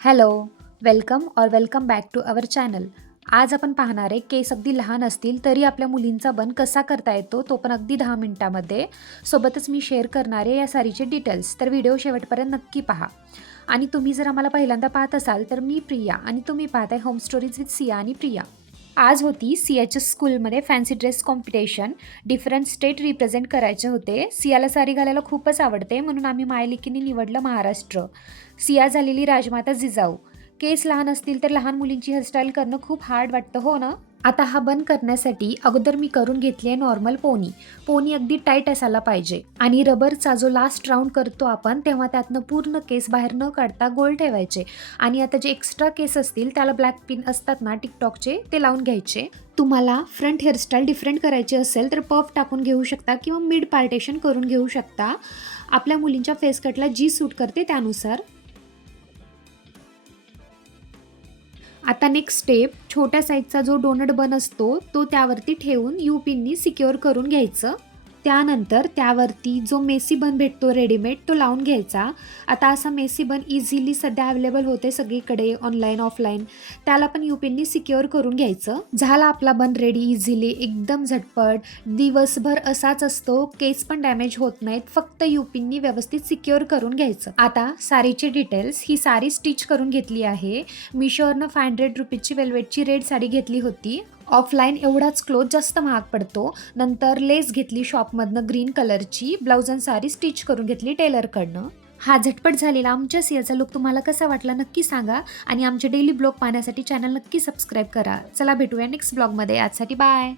Hello, welcome back to our channel. आज आपण पाहणार आहे केस अगदी लहान असतील तरी आपल्या मुलींचा बन कसा करता येतो, तो पण अगदी 10 मिनिटामध्ये. सोबतच मी शेअर करणार आहे या सारीचे डिटेल्स, तर व्हिडिओ शेवटपर्यंत नक्की पहा. आणि तुम्ही जर आम्हाला पहिल्यांदा पाहत असाल तर मी प्रिया आणि तुम्ही पाहताय होम स्टोरीज विथ सिया आणि प्रिया. आज होती CHS स्कूलमध्ये fancy dress competition. Different state represent करायचे होते. सियाला साडी घालायला खूपच आवडते, म्हणून आम्ही मायलेकीने निवडलं महाराष्ट्र. सिया झालेली राजमाता जिजाऊ. केस लहान असतील तर लहान मुलींची हेअरस्टाईल करणं खूप हार्ड वाटतं, हो ना? आता हा बन करण्यासाठी अगोदर मी करून घेतली आहे नॉर्मल पोनी. पोनी अगदी टाईट असायला पाहिजे आणि रबरचा जो लास्ट राऊंड करतो आपण तेव्हा त्यातनं पूर्ण केस बाहेर न काढता गोल ठेवायचे. आणि आता जे एक्स्ट्रा केस असतील त्याला ब्लॅक पिन असतात ना टिकटॉकचे, ते लावून घ्यायचे. तुम्हाला फ्रंट हेअरस्टाईल डिफरंट करायची असेल तर पफ टाकून घेऊ शकता किंवा मिड पार्टेशन करून घेऊ शकता, आपल्या मुलींच्या फेस कटला जी सूट करते त्यानुसार. आता नेक्स्ट स्टेप, छोट्या साईजचा जो डोनट बन असतो तो त्यावरती ठेवून यू पिननी सिक्युअर करून घ्यायचं. त्यानंतर त्यावरती जो मेसी बन भेटतो रेडीमेड तो लावून घ्यायचा. आता असा मेसी बन इझिली सध्या अवेलेबल होते सगळीकडे, ऑनलाईन ऑफलाईन. त्याला पण यू पिननी सिक्युअर करून घ्यायचं. झाला आपला बन रेडी इझिली, एकदम झटपट, दिवसभर असाच असतो, केस पण डॅमेज होत नाहीत. फक्त यू पिननी व्यवस्थित सिक्युअर करून घ्यायचं. आता साडीचे डिटेल्स. ही साडी स्टिच करून घेतली आहे. मिशोवरनं 500 रुपीजची वेल्वेटची रेड साडी घेतली होती. ऑफलाईन एवढाच क्लोथ जास्त महाग पडतो. नंतर लेस घेतली शॉपमधनं ग्रीन कलरची. ब्लाऊज आणि साडी स्टिच करून घेतली टेलरकडनं. हा झटपट झालेला आमच्या सियाचा लुक तुम्हाला कसा वाटला नक्की सांगा. आणि आमचे डेली ब्लॉग पाहण्यासाठी चॅनल नक्की सबस्क्राईब करा. चला भेटूया नेक्स्ट ब्लॉगमध्ये. आजसाठी बाय.